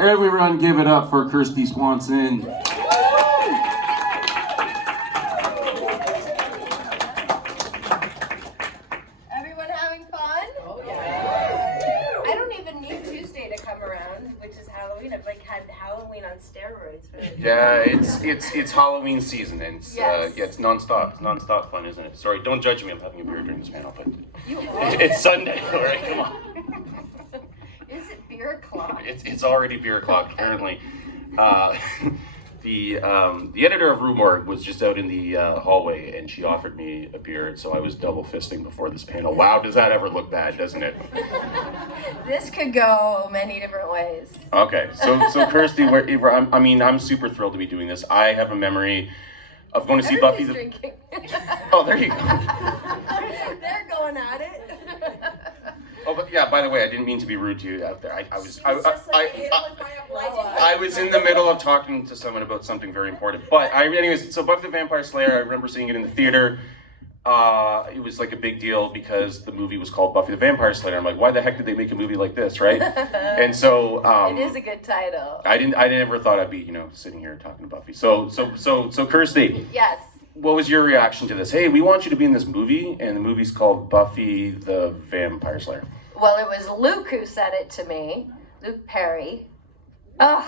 Everyone give it up for Kristy Swanson. Everyone having fun? Oh yeah. I don't even need Tuesday to come around, which is Halloween. I've like had Halloween on steroids. Yeah, it's Halloween season, and it's Yes. it's nonstop. It's nonstop fun, isn't it? Sorry, don't judge me. I'm having a beer during this panel, but You are. it's Sunday. All right, come on. Is it beer o'clock? It's already beer o'clock apparently. The editor of Morgue was just out in the hallway, and she offered me a beer, and so I was double fisting before this panel. Wow, does that ever look bad, doesn't it? This could go many different ways. Okay, so Kristy, I'm super thrilled to be doing this. I have a memory of going to see Buffy. Drinking. Oh, there you go. They're going at it. Oh, but yeah. By the way, I didn't mean to be rude to you out there. I was in the middle of talking to someone about something very important. But anyways, so Buffy the Vampire Slayer. I remember seeing it in the theater. It was like a big deal because the movie was called Buffy the Vampire Slayer. I'm like, why the heck did they make a movie like this, right? And so it is a good title. I never thought I'd be sitting here talking to Buffy. So Kristy. Yes. What was your reaction to this? Hey, we want you to be in this movie, and the movie's called Buffy the Vampire Slayer. Well, it was Luke who said it to me. Luke Perry. Ugh,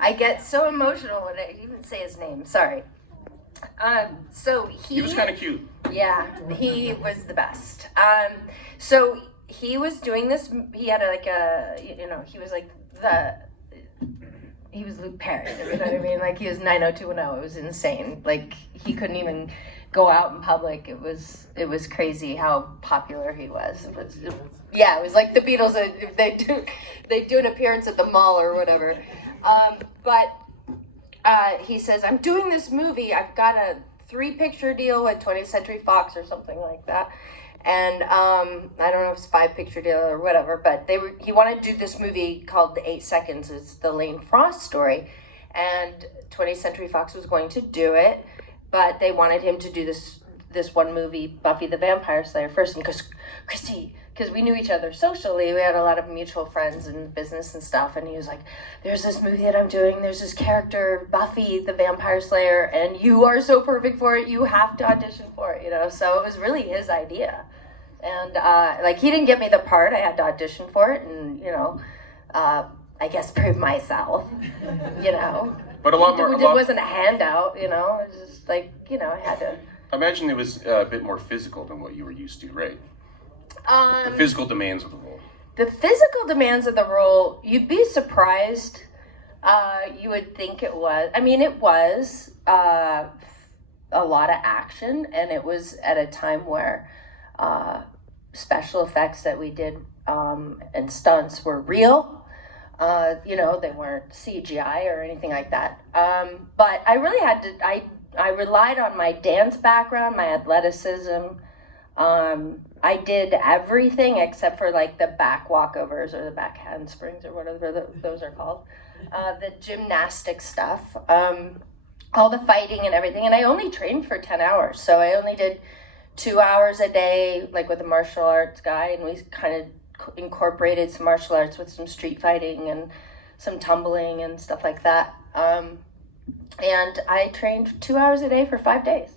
I get so emotional when I even say his name. Sorry. So He was kind of cute. Yeah, he was the best. So he was doing this. He had he was like he was Luke Perry. You know what I mean? Like he was 90210. It was insane. Like he couldn't even go out in public. It was crazy how popular he was. It was like the Beatles. They do an appearance at the mall or whatever. But he says, I'm doing this movie. I've got a 3-picture deal with 20th Century Fox or something like that. And I don't know if it's 5-picture deal or whatever, but he wanted to do this movie called The 8 Seconds. It's the Lane Frost story. And 20th Century Fox was going to do it, but they wanted him to do this one movie, Buffy the Vampire Slayer, first. And because we knew each other socially, we had a lot of mutual friends in business and stuff, and he was like, there's this movie that I'm doing, there's this character, Buffy the Vampire Slayer, and you are so perfect for it, you have to audition for it, so it was really his idea. And he didn't get me the part, I had to audition for it, and I guess prove myself, But a lot more. It wasn't a handout, it was just I had to. I imagine it was a bit more physical than what you were used to, right? The physical demands of the role. The physical demands of the role, you'd be surprised. You would think it was. I mean, it was a lot of action, and it was at a time where special effects that we did and stunts were real. They weren't CGI or anything like that. But I really had to. I relied on my dance background, my athleticism. I did everything except for the back walkovers or the back handsprings or whatever those are called. The gymnastic stuff, all the fighting and everything. And I only trained for 10 hours. So I only did 2 hours a day, with a martial arts guy. And we kind of incorporated some martial arts with some street fighting and some tumbling and stuff like that. And I trained 2 hours a day for 5 days.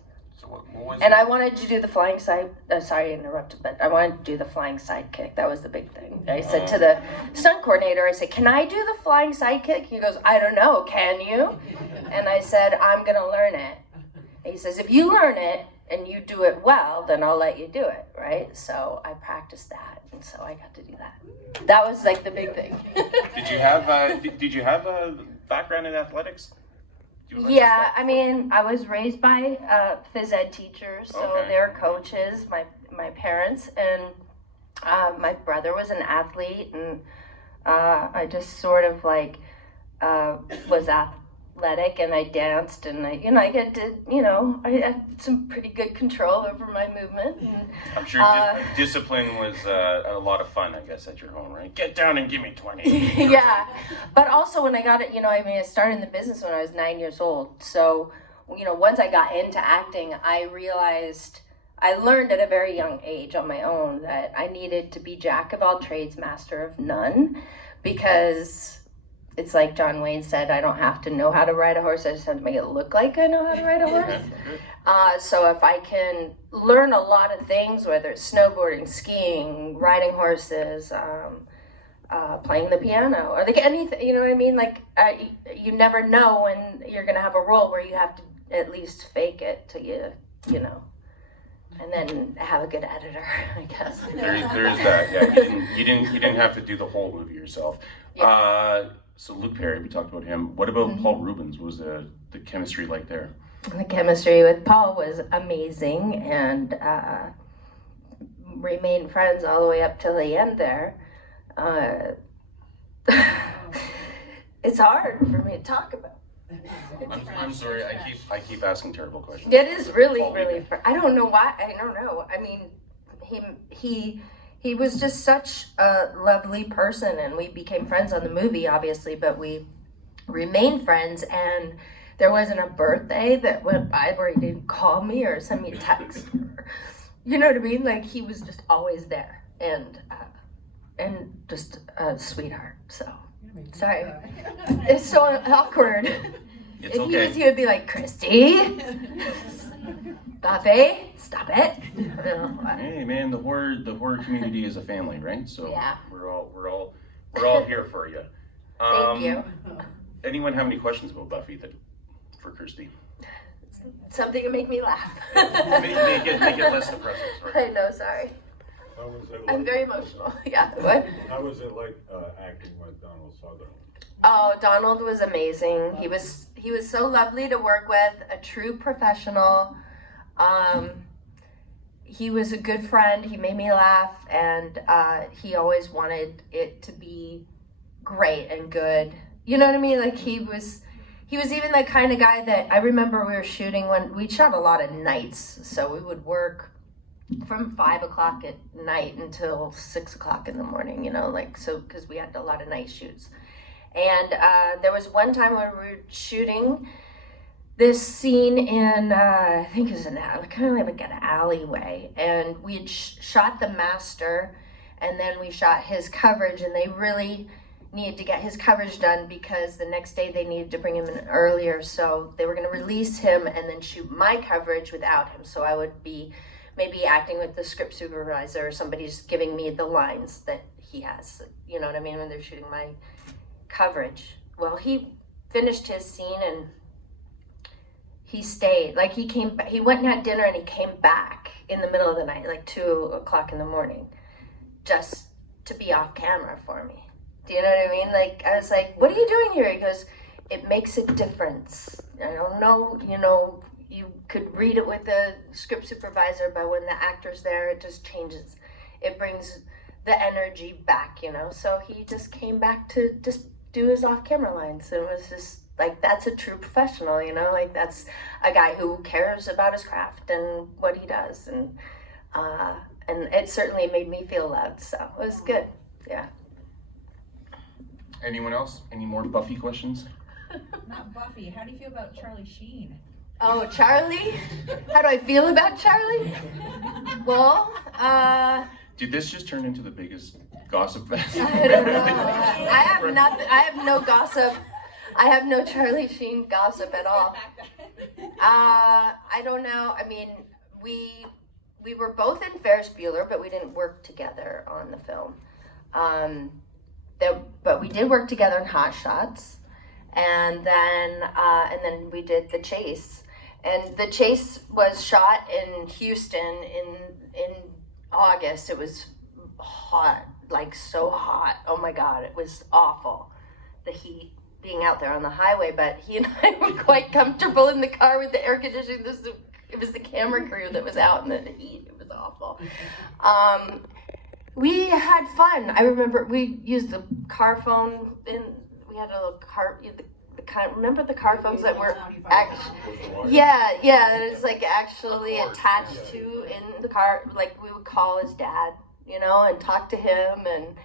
And I wanted to do the flying side. Sorry to interrupt, but I wanted to do the flying side kick. That was the big thing. I said to the stunt coordinator, I said, "Can I do the flying side kick?" He goes, "I don't know. Can you?" And I said, "I'm gonna learn it." And he says, "If you learn it and you do it well, then I'll let you do it." Right? So I practiced that, and so I got to do that. That was the big thing. Did you have a background in athletics? Yeah, I mean, I was raised by phys ed teachers, so Okay. they're coaches, my parents, and my brother was an athlete, and I just sort of was athletic, and I danced, and I had some pretty good control over my movement. And, I'm sure discipline was a lot of fun, I guess, at your home, right? Get down and give me 20. Yeah, but also when I got it, I started in the business when I was 9 years old. So, once I got into acting, I learned at a very young age on my own that I needed to be jack of all trades, master of none, because it's like John Wayne said, I don't have to know how to ride a horse, I just have to make it look like I know how to ride a horse. So if I can learn a lot of things, whether it's snowboarding, skiing, riding horses, playing the piano, or like anything, you know what I mean? Like, you never know when you're gonna have a role where you have to at least fake it till you know, and then have a good editor, I guess. There's that. Yeah, you didn't have to do the whole movie yourself. Yeah. So Luke Perry, we talked about him. What about Paul Rubens? What was the chemistry like there? The chemistry with Paul was amazing, and remained friends all the way up till the end there. It's hard for me to talk about. I'm sorry. I keep asking terrible questions. It is really I don't know why. I don't know. I mean, he was just such a lovely person, and we became friends on the movie, obviously, but we remained friends. And there wasn't a birthday that went by where he didn't call me or send me a text. You know what I mean? Like, he was just always there, and just a sweetheart. So sorry, it's so awkward. It's okay. He would be like, Kristy, Buffy, stop it. Hey man, the horror community is a family, right? So yeah. we're all here for you. Thank you. Anyone have any questions about Buffy for Kristy? Something to make me laugh. make it less depressing. Right? I know, sorry. How was it like, I'm very emotional. Yeah, what? How was it like acting with Donald Sutherland? Oh, Donald was amazing. He was so lovely to work with, a true professional. He was a good friend. He made me laugh, and he always wanted it to be great and good. You know what I mean? Like, he was even the kind of guy that I remember we were shooting when we shot a lot of nights, so we would work from 5 o'clock at night until 6 o'clock in the morning, you know, like, so, because we had a lot of night shoots. And there was one time when we were shooting this scene in, I think it was kind of like an alleyway, and we had shot the master, and then we shot his coverage, and they really needed to get his coverage done because the next day they needed to bring him in earlier, so they were going to release him and then shoot my coverage without him, so I would be maybe acting with the script supervisor or somebody just giving me the lines that he has, you know what I mean, when they're shooting my coverage. Well, he finished his scene and he stayed, like he went and had dinner and he came back in the middle of the night, like 2 o'clock in the morning, just to be off camera for me. Do you know what I mean? Like, I was like, what are you doing here? He goes, it makes a difference. I don't know, you know, you could read it with the script supervisor, but when the actor's there, it just changes. It brings the energy back, you know? So he just came back to just do his off-camera lines. And it was just like, that's a true professional, you know? Like, that's a guy who cares about his craft and what he does. And it certainly made me feel loved, so it was good, yeah. Anyone else? Any more Buffy questions? Not Buffy. How do you feel about Charlie Sheen? Oh, Charlie? How do I feel about Charlie? Well, Did this just turn into the biggest gossip fest? I don't know. I have nothing. I have no gossip. I have no Charlie Sheen gossip at all. I don't know. I mean, we were both in Ferris Bueller, but we didn't work together on the film. But we did work together in Hot Shots, and then we did The Chase. And The Chase was shot in Houston in August. It was hot, like so hot. Oh my God, it was awful. The heat, being out there on the highway. But he and I were quite comfortable in the car with the air conditioning. It was the camera crew that was out in the heat. It was awful. We had fun. I remember we used the car phone, and we had a little car. Remember the car phones that were it's like actually attached to in the car. Like, we would call his dad, you know, and talk to him, and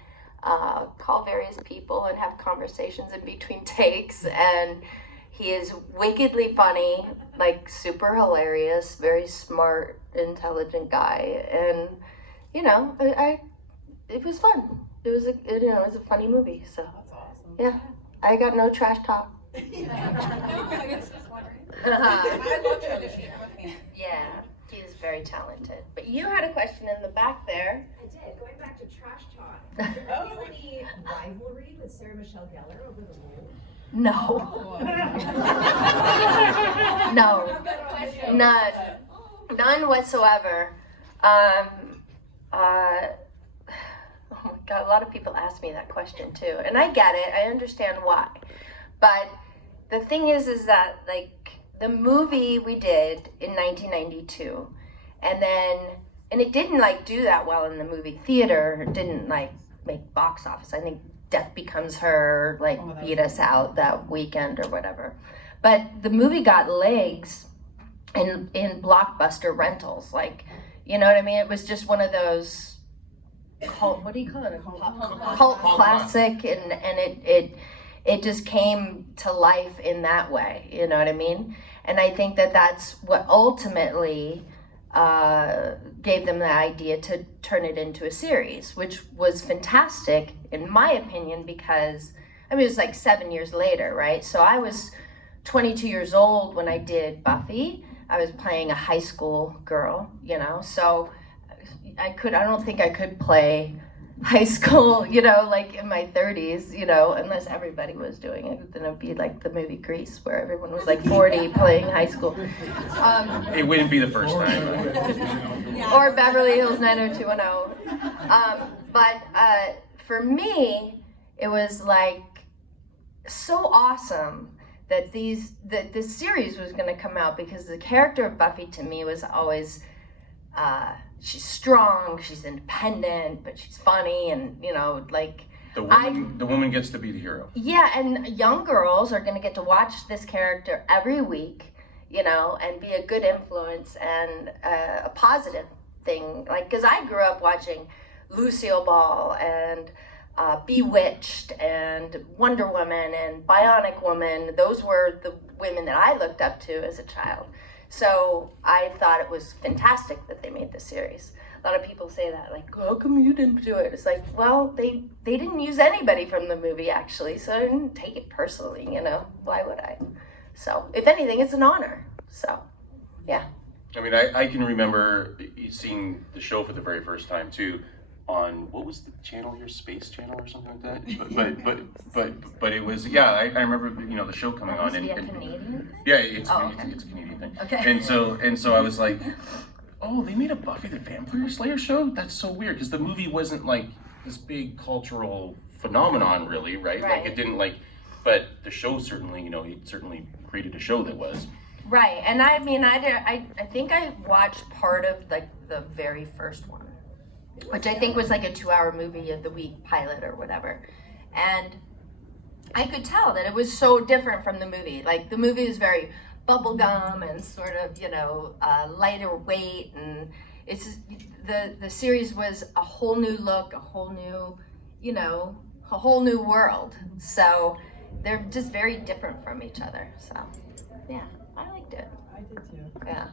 call various people and have conversations in between takes. And he is wickedly funny, like super hilarious, very smart, intelligent guy, and you know, it was fun. It was a funny movie. So That's awesome. yeah. I got no trash talk. I Yeah, love Charlie Sheen. I'm a fan. he's very talented. But you had a question in the back there. I did. Going back to trash talk, did you feel any rivalry with Sarah Michelle Gellar over the role? No. No. None whatsoever. Oh my God, a lot of people ask me that question too, and I get it. I understand why, but the thing is that like the movie we did in 1992, and it didn't like do that well in the movie theater. It didn't like make box office. I think Death Becomes Her like beat us out that weekend or whatever, but the movie got legs in blockbuster rentals, like, you know what I mean? It was just one of those cult, what do you call it? Cult classic, and it just came to life in that way, you know what I mean? And I think that's what ultimately gave them the idea to turn it into a series, which was fantastic in my opinion, because I mean it was like 7 years later, right? So I was 22 years old when I did Buffy. I was playing a high school girl, you know, so I don't think I could play high school, you know, like in my 30s, you know, unless everybody was doing it. Then it'd be like the movie Grease, where everyone was like 40 playing high school. It wouldn't be the first time. Or Beverly Hills 90210. But for me, it was like so awesome that this series was going to come out, because the character of Buffy to me was always she's strong, she's independent, but she's funny, and you know, like the woman gets to be the hero. Yeah, and young girls are going to get to watch this character every week, you know, and be a good influence and a positive thing. Like, because I grew up watching Lucille Ball and Bewitched and Wonder Woman and Bionic Woman. Those were the women that I looked up to as a child. So I thought it was fantastic that they made this series. A lot of people say that, like, how come you didn't do it? It's like, well, they didn't use anybody from the movie, actually, so I didn't take it personally, you know? Why would I? So, if anything, it's an honor. So, yeah. I mean, I can remember seeing the show for the very first time, too, on, what was the channel here, Space Channel or something like that? But it was, yeah, I remember, you know, the show coming on. And Canadian? Yeah, it's a okay. Canadian thing. Okay. And so I was like, oh, they made a Buffy the Vampire Slayer show? That's so weird, because the movie wasn't like this big cultural phenomenon, really, right? Like it didn't like, but the show certainly, you know, he certainly created a show that was. Right, and I mean, I think I watched part of like the very first one, which I think was like a 2-hour movie of the week pilot or whatever, and I could tell that it was so different from the movie. Like the movie was very bubblegum and sort of, you know, lighter weight, and it's the series was a whole new look, a whole new, you know, a whole new world. So they're just very different from each other. So yeah, I liked it. I did too. Yeah.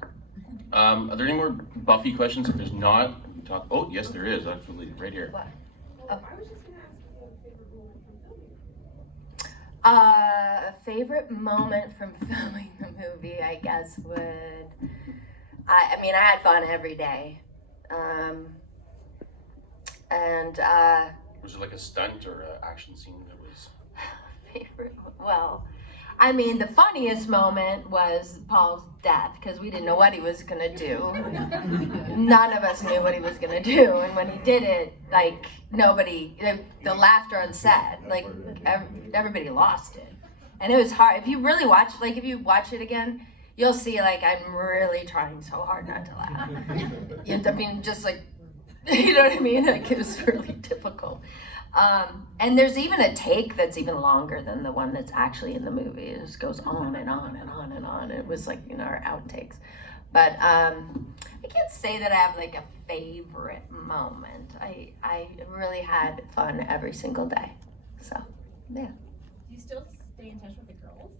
Are there any more Buffy questions? If there's not, talk. Oh, yes, there is. Absolutely, right here. What? I was just going to ask you a favorite role from filming. A favorite moment from filming the movie, I guess, would, I mean, I had fun every day. Was it like a stunt or an action scene that was? Favorite, well, I mean, the funniest moment was Paul's death, because we didn't know what he was gonna do. None of us knew what he was gonna do, and when he did it, like, nobody, the laughter on set, like, everybody lost it. And it was hard. If you really watch, like, if you watch it again, you'll see, like, I'm really trying so hard not to laugh. I mean, just like, you know what I mean? Like, it was really difficult. And there's even a take that's even longer than the one that's actually in the movie. It just goes on and on and on and on. It was like, you know, our outtakes. But I can't say that I have like a favorite moment. I really had fun every single day. So, yeah. Do you still stay in touch with the girls?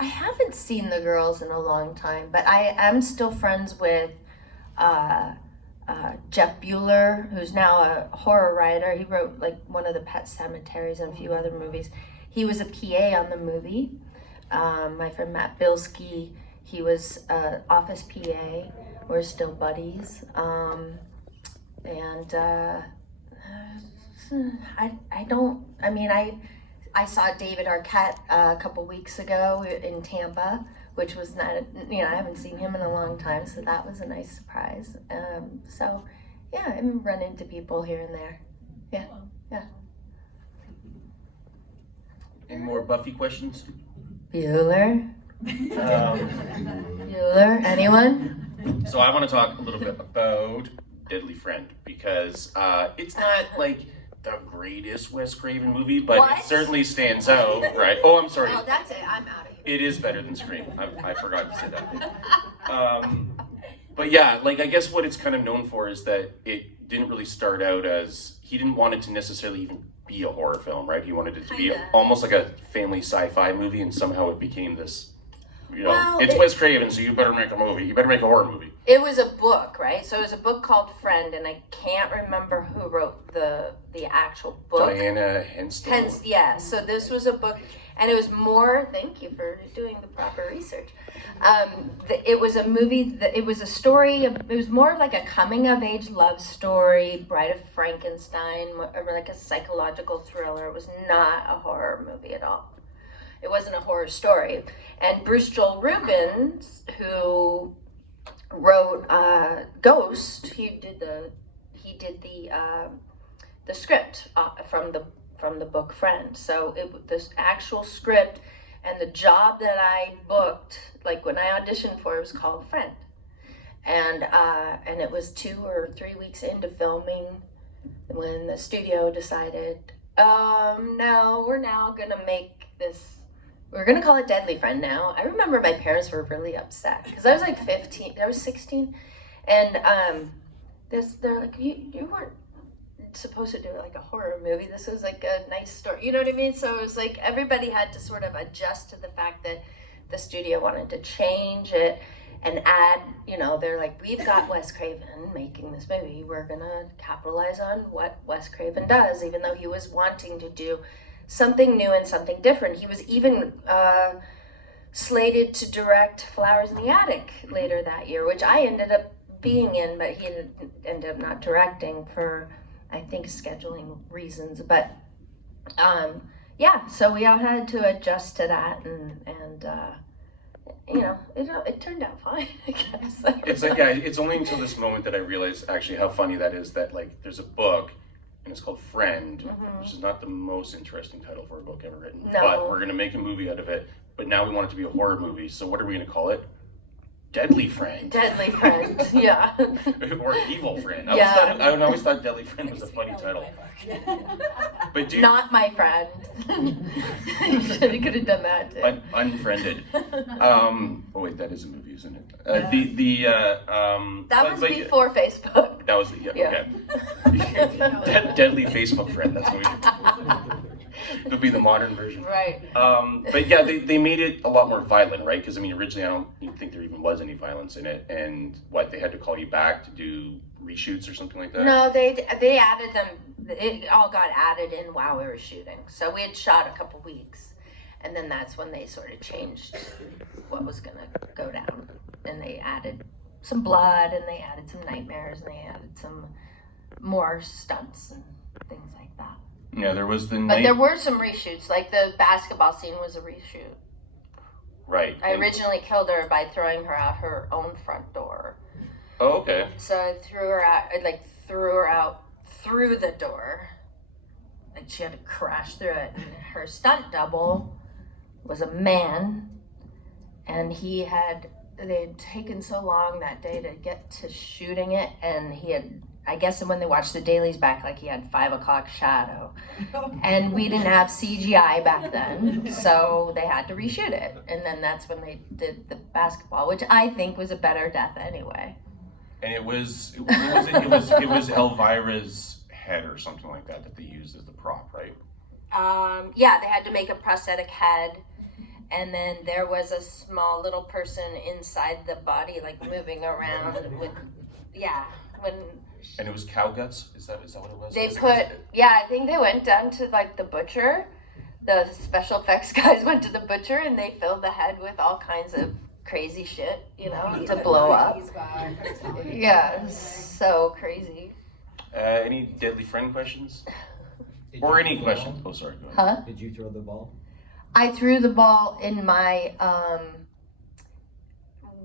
I haven't seen the girls in a long time, but I am still friends with Jeff Bueller, who's now a horror writer. He wrote like one of the Pet Cemeteries and a few other movies. he was a PA on the movie. My friend Matt Bilski, he was office PA. We're still buddies. I saw David Arquette a couple weeks ago in Tampa, which was not, I haven't seen him in a long time, so that was a nice surprise. I run into people here and there. Yeah. Any more Buffy questions? Bueller? Bueller? Anyone? So I want to talk a little bit about Deadly Friend, because it's not like the greatest Wes Craven movie, but What? it certainly stands out, right? Oh, I'm sorry. Oh, that's it. I'm out of here. It is better than Scream. I forgot to say that. But yeah, like I guess what it's kind of known for is that it didn't really start out as, he didn't want it to necessarily even be a horror film, right? He wanted it to be Kinda. almost like a family sci-fi movie, and somehow it became this, Well, it's Wes Craven, so you better make a movie. You better make a horror movie. It was a book, right? So it was a book called Friend, and I can't remember who wrote the actual book. Diana Henstone. Hence, yeah. So this was a book, and it was more. Thank you for doing the proper research. It was a movie. It was a story. It was more of like a coming-of-age love story, Bride of Frankenstein, or like a psychological thriller. It was not a horror movie at all. It wasn't a horror story. And Bruce Joel Rubens, who wrote Ghost, he did the script from the book Friend. So this actual script and the job that I booked, like when I auditioned for it, was called Friend. And it was 2 or 3 weeks into filming when the studio decided, no, we're now gonna make this. We're gonna call it Deadly Friend now. I remember my parents were really upset because I was like 15. I was 16, and they're like, you weren't supposed to do like a horror movie. This was like a nice story. You know what I mean? So it was like everybody had to sort of adjust to the fact that the studio wanted to change it and add. They're like, we've got Wes Craven making this movie. We're gonna capitalize on what Wes Craven does, even though he was wanting to do something new and something different. He was even slated to direct Flowers in the Attic later that year, which I ended up being in, but he ended up not directing for, I think, scheduling reasons. But so we all had to adjust to that, and it turned out fine, I guess. It's like, yeah, it's only until this moment that I realized actually how funny that is, that like there's a book and it's called Friend, which is not the most interesting title for a book ever written. No. But we're gonna make a movie out of it. But now we want it to be a horror movie. So what are we gonna call it? Deadly Friend. Deadly Friend, yeah. Or Evil Friend. Yeah. I always thought Deadly Friend was a funny title. But dude, Not my friend. You could have done that too. Unfriended. Oh wait, that is a movie, isn't it? That was before Facebook. That was okay. Deadly Facebook Friend. That's what we should. It'll be the modern version. Right. But yeah, they made it a lot more violent, right? Because I mean, originally I don't even think there even was any violence in it, and they had to call you back to do reshoots or something like that. No, they added them. It all got added in while we were shooting. So we had shot a couple weeks, and then that's when they sort of changed what was gonna go down, and they added some blood, and they added some nightmares, and they added some more stunts and things like that. Yeah, there was the But there were some reshoots, like the basketball scene was a reshoot. Right. I originally killed her by throwing her out her own front door. Oh, okay. So I threw her out through the door. Like she had to crash through it. And her stunt double was a man, and they had taken so long that day to get to shooting it, and he had, I guess when they watched the dailies back, like he had 5 o'clock shadow. And we didn't have CGI back then, so they had to reshoot it. And then that's when they did the basketball, which I think was a better death anyway. And it was Elvira's head or something like that they used as the prop, right? Yeah, they had to make a prosthetic head. And then there was a small little person inside the body, like moving around with, And it was cow guts? Is that what it was? I think they went down to like the butcher, the special effects guys went to the butcher and they filled the head with all kinds of crazy shit, you know, to blow up. Yeah, it was so crazy. Any deadly friend questions? Or any questions? Oh, sorry. Go ahead. Huh? Did you throw the ball? I threw the ball in my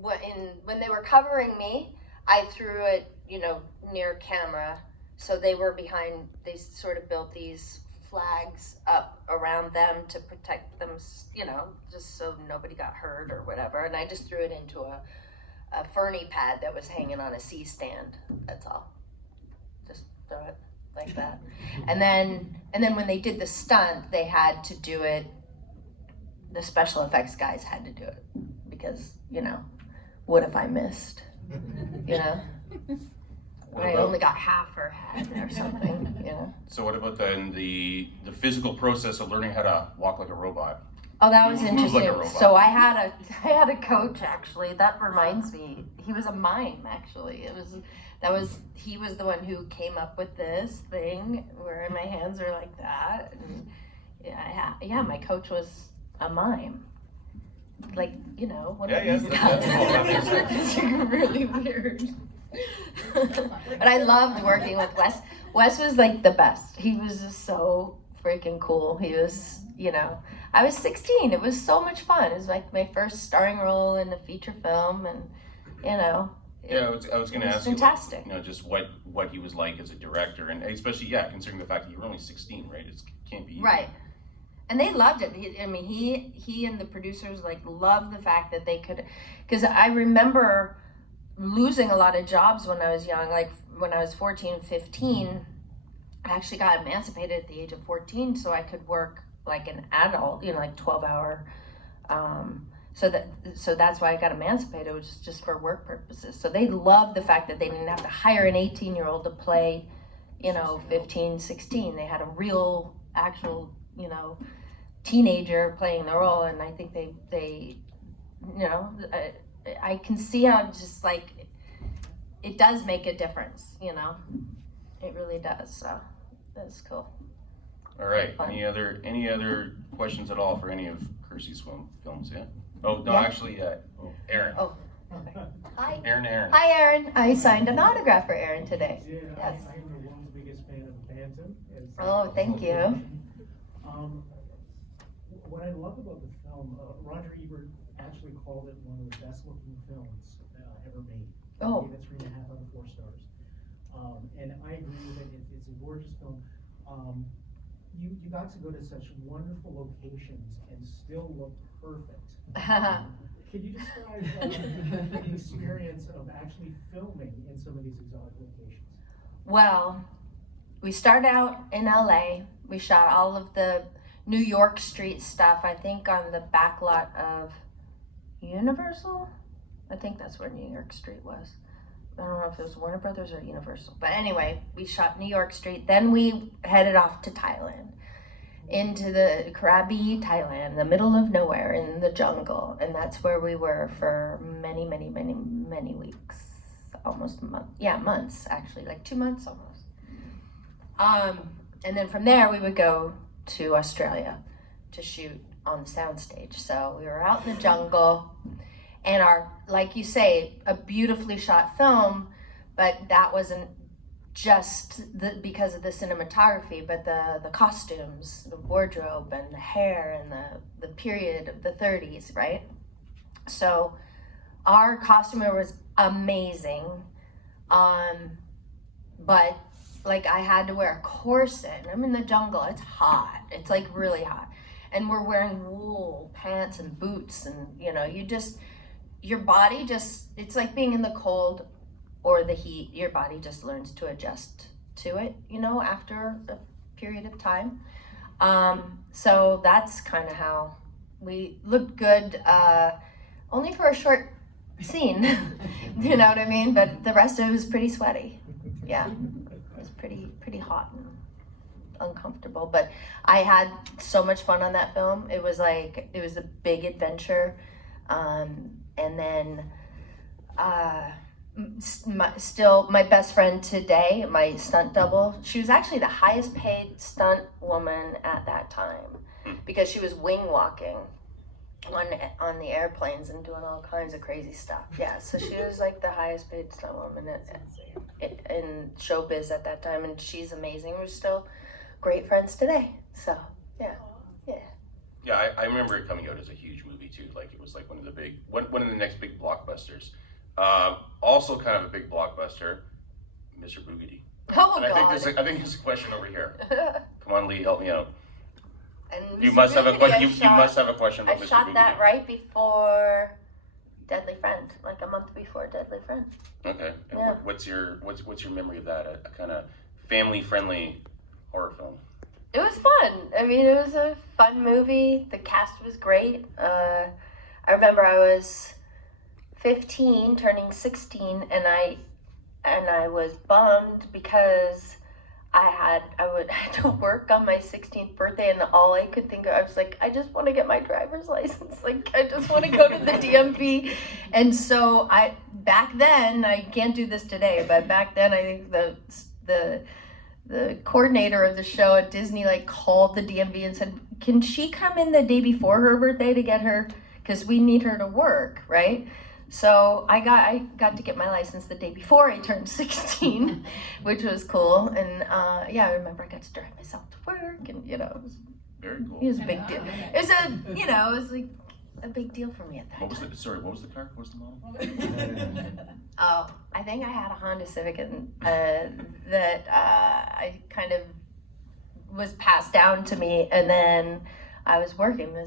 when they were covering me, I threw it, you know, near camera. So they were behind. They sort of built these flags up around them to protect them, you know, just so nobody got hurt or whatever. And I just threw it into a ferny pad that was hanging on a C-stand. That's all. Just throw it like that. And then when they did the stunt, they had to do it. The special effects guys had to do it because, you know, what if I missed? You know, I only got half her head or something. You know. So what about then the physical process of learning how to walk like a robot? Oh, that was Move interesting. like a robot. So I had a coach actually. That reminds me, he was a mime actually. He was the one who came up with this thing where my hands are like that, and yeah, my coach was a mime. Like, you know, one of these guys. That makes sense. It's really weird. But I loved working with Wes. Wes was like the best. He was just so freaking cool. He was, you know, I was 16. It was so much fun. It was like my first starring role in a feature film, and you know. Yeah, I was going to ask fantastic. you, like, you know, just what he was like as a director, and especially, yeah, considering the fact that you were only 16, right? It can't be easy. Right. And they loved it. He and the producers like loved the fact that they could, because I remember losing a lot of jobs when I was young. Like when I was 14, 15, I actually got emancipated at the age of 14, so I could work like an adult, you know, like 12-hour. So that's why I got emancipated, which is just for work purposes. So they loved the fact that they didn't have to hire an 18-year-old to play, you know, 15, 16. They had a real, actual, you know, teenager playing the role, and I think they you know, I can see how just like it does make a difference, you know, it really does. So that's cool. All right. Fun. Any other questions at all for any of Kirsty's films? Yeah. Oh no, Yeah. actually, Aaron. Oh, okay. Hi. Aaron. Hi, Aaron. I signed an autograph for Aaron today. Yeah, Yes. I'm the world's biggest fan of Phantom. Oh, thank you. What I love about the film, Roger Ebert actually called it one of the best looking films ever made. Oh. He gave it 3.5 out of 4 stars. And I agree with it. It's a gorgeous film. You got to go to such wonderful locations and still look perfect. Could you describe the experience of actually filming in some of these exotic locations? Well, we started out in LA. We shot all of the New York Street stuff, I think on the back lot of Universal. I think that's where New York Street was. I don't know if it was Warner Brothers or Universal. But anyway, we shot New York Street. Then we headed off to Thailand, into the Krabi, Thailand, the middle of nowhere in the jungle. And that's where we were for many, many, many, many weeks. Almost a month. Yeah, months actually, like 2 months almost. And then from there we would go to Australia to shoot on the soundstage. So we were out in the jungle, and like you say, a beautifully shot film, but that wasn't just because of the cinematography, but the costumes, the wardrobe, and the hair, and the period of the 30s, right? So our costumer was amazing, but like I had to wear a corset. I'm in the jungle. It's hot. It's like really hot. And we're wearing wool pants and boots, and you know, your body just, it's like being in the cold or the heat. Your body just learns to adjust to it, you know, after a period of time. So that's kind of how we looked good, only for a short scene, you know what I mean? But the rest of it was pretty sweaty. Yeah. It was pretty hot and uncomfortable, but I had so much fun on that film. It was a big adventure. And then my best friend today, my stunt double, she was actually the highest paid stunt woman at that time. because she was wing walking on the airplanes and doing all kinds of crazy stuff. Yeah, so she was like the highest paid stunt woman in showbiz at that time, and she's amazing. We're still great friends today. So yeah. Yeah, I remember it coming out as a huge movie too. Like it was like one of the next big blockbusters. Also kind of a big blockbuster, Mr. Boogedy. Oh And God! I think there's a question over here. Come on, Lee, help me out. And You Mr. must have a Boogedy, question. I You must have a question I about Mr. shot Boogedy. that right before Deadly Friend, like a month before Deadly Friend. Okay. And Yeah. what's your memory of that? A kind of family friendly horror film. It was fun. I mean, it was a fun movie. The cast was great. I remember I was 15, turning 16, and I was bummed because I had to work on my 16th birthday, and all I could think of, I was like, I just want to get my driver's license. Like, I just want to go to the DMV. And so back then, I can't do this today, but back then, I think the coordinator of the show at Disney like called the DMV and said, can she come in the day before her birthday to get her, because we need her to work, right? So I got to get my license the day before I turned 16, which was cool. And I remember I got to drive myself to work, and it was Very cool. it was a big deal. It was like a big deal for me at that What was time. what was the car? What was the model? Oh, I think I had a Honda Civic and that I kind of was passed down to me, and then I was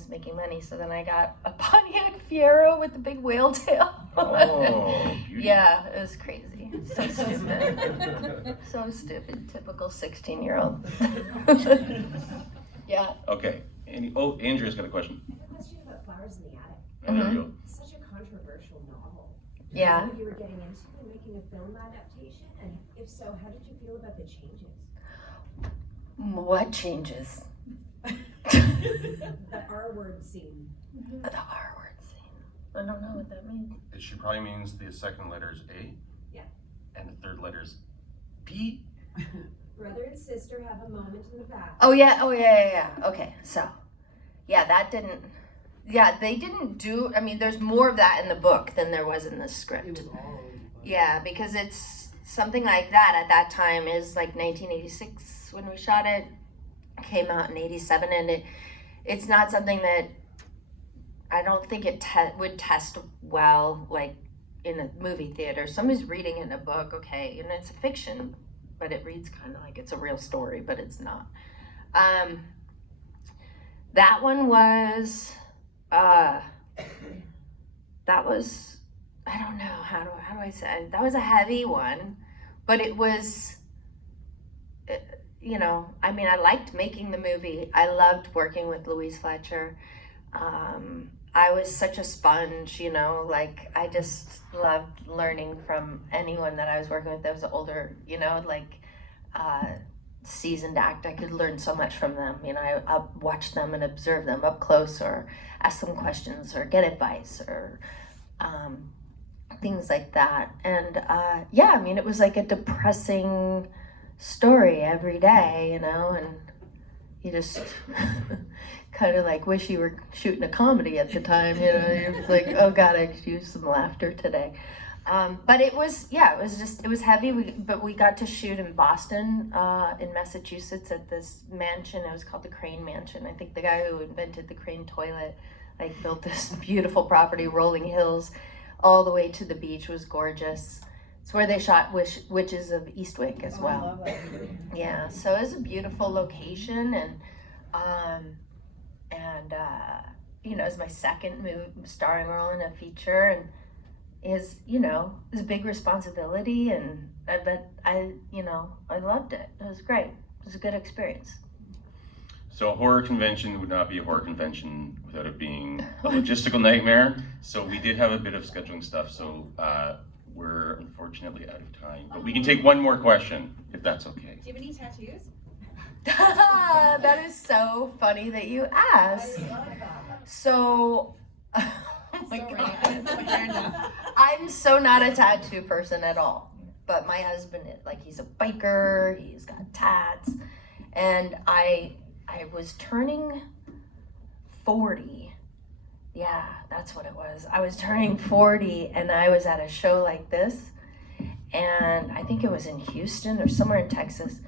making money, so then I got a Pontiac Fiero with the big whale tail. Oh, beauty. Yeah, it was crazy. So stupid. So stupid. Typical 16-year-old. Yeah. Okay. Andrea's got a question. I have a question about Flowers in the Attic. Oh, there we go. Such a controversial novel. Mm-hmm. Do Yeah. you know what you were getting into in making a film adaptation? And if so, how did you feel about the changes? What changes? The R-word scene. The R word scene. I don't know what that means. She probably means the second letter is A. Yeah. And the third letter is P. Brother and sister have a moment in the bath. Oh yeah. Okay, so yeah, they didn't do. I mean, there's more of that in the book than there was in the script. Yeah, because it's something like that at that time is like 1986 when we shot it. Came out in 87, and it's not something that I don't think it would test well like in a movie theater. Somebody's reading it in a book, okay, and it's a fiction, but it reads kind of like it's a real story, but it's not. That one was I don't know, how do I say, that was a heavy one, but it was, I mean, I liked making the movie. I loved working with Louise Fletcher. I was such a sponge, like I just loved learning from anyone that I was working with that was older, seasoned act. I could learn so much from them. I watch them and observe them up close, or ask them questions, or get advice, or things like that. And I mean, it was like a depressing story every day, and you just kind of like wish you were shooting a comedy at the time. You're just like, oh God, I could use some laughter today. But it was heavy. But we got to shoot in Boston, in Massachusetts, at this mansion. It was called the Crane Mansion. I think the guy who invented the Crane toilet, like, built this beautiful property, rolling hills, all the way to the beach. It was gorgeous. It's where they shot Witches of Eastwick as well. I love that. Yeah, so it was a beautiful location, and it was my second starring role in a feature, and is it was a big responsibility, and I loved it. It was great. It was a good experience. So a horror convention would not be a horror convention without it being a logistical nightmare. So we did have a bit of scheduling stuff. So we're unfortunately out of time, but we can take one more question if that's okay. Do you have any tattoos? That is so funny that you asked. So, oh my God. I'm so not a tattoo person at all. But my husband is, like, he's a biker, he's got tats. And I was turning 40. Yeah, that's what it was. I was turning 40 and I was at a show like this. And I think it was in Houston or somewhere in Texas.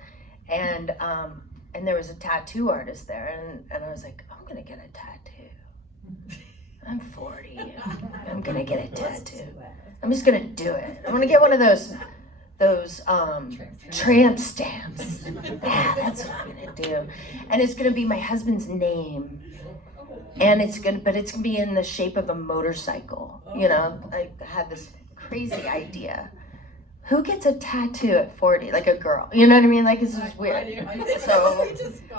And there was a tattoo artist there. And I was like, I'm going to get a tattoo. I'm 40. I'm going to get a tattoo. I'm just going to do it. I'm going to get one of those tramp stamps. Yeah, that's what I'm going to do. And it's going to be my husband's name. And it's gonna be in the shape of a motorcycle. You know, I had this crazy idea. Who gets a tattoo at 40? Like a girl. You know what I mean? Like, this is weird. So,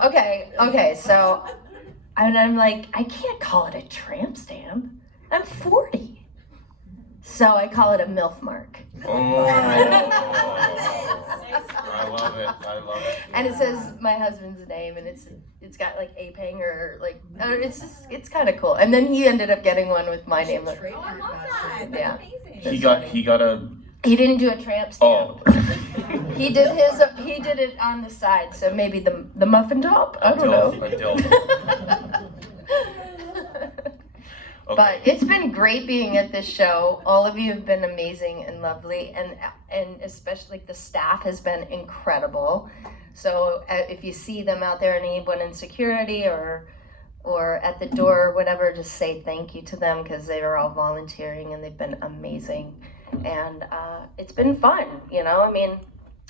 okay, so, and I'm like, I can't call it a tramp stamp. I'm 40. So I call it a MILF mark. Oh, I love it. And it says my husband's name, and it's got like Apang or like, it's kind of cool. And then he ended up getting one with my name. Oh, I love that. That's Yeah. amazing. He got a. He didn't do a tramp stamp. Oh. He did it on the side, so maybe the muffin top? I don't know. A dilf. Okay. But it's been great being at this show. All of you have been amazing and lovely, and especially the staff has been incredible. So if you see them out there and anyone in security or at the door or whatever, just say thank you to them because they are all volunteering and they've been amazing. And it's been fun, you know. I mean,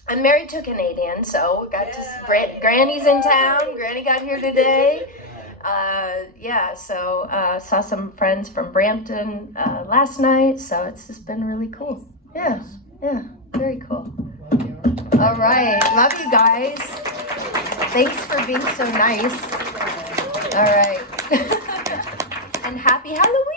I'm married to a Canadian, so got to Granny's in town. Granny got here today. So saw some friends from Brampton last night, so it's just been really cool. Yeah, very cool. All right, love you guys. Thanks for being so nice. All right. And happy Halloween.